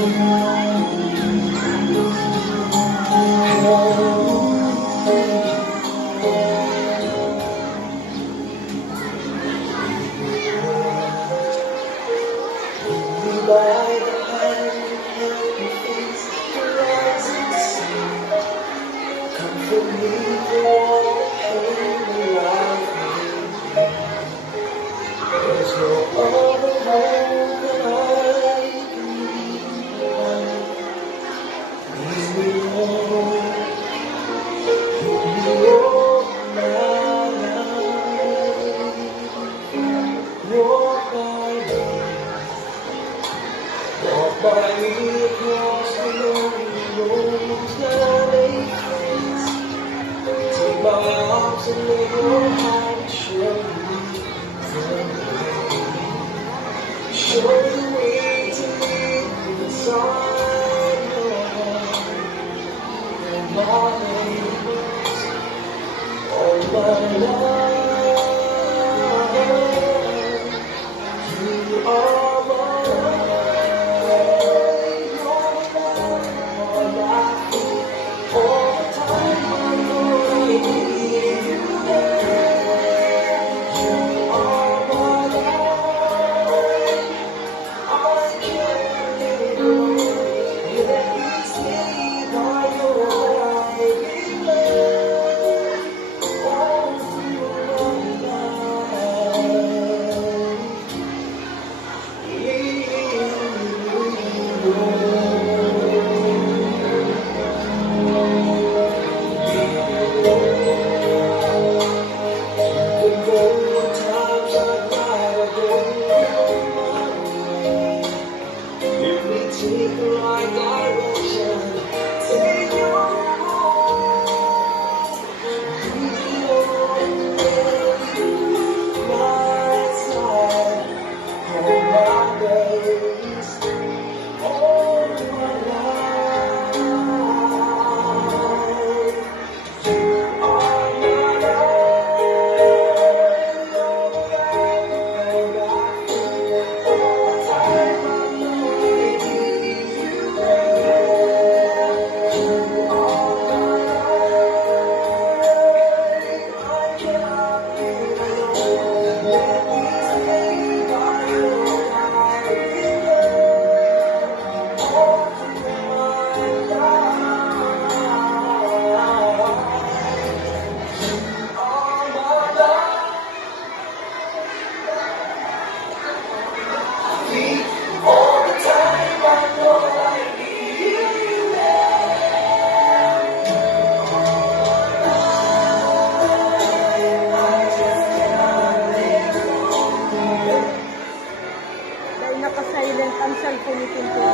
There's no other home that I can leave me alone. You are my life. Walk by me across the lonely roads that I face. Take my arms and let your hand show me the way. Show the way to live inside your heart. And my neighbors, all my life, you are my life, all the time I know I need you there. You are my life, I can't live alone. Let me stay by your side, all through take the right direction, take your home. Be my side, all my days, all my life. You are my life, all the time I know I need you there. You are my life, I cannot live alone. Let me stay by your side, all through my life. You are my life. All the time I know I need you there. I just cannot live alone. Dahil naka-silent ang cellphone ni Tintin.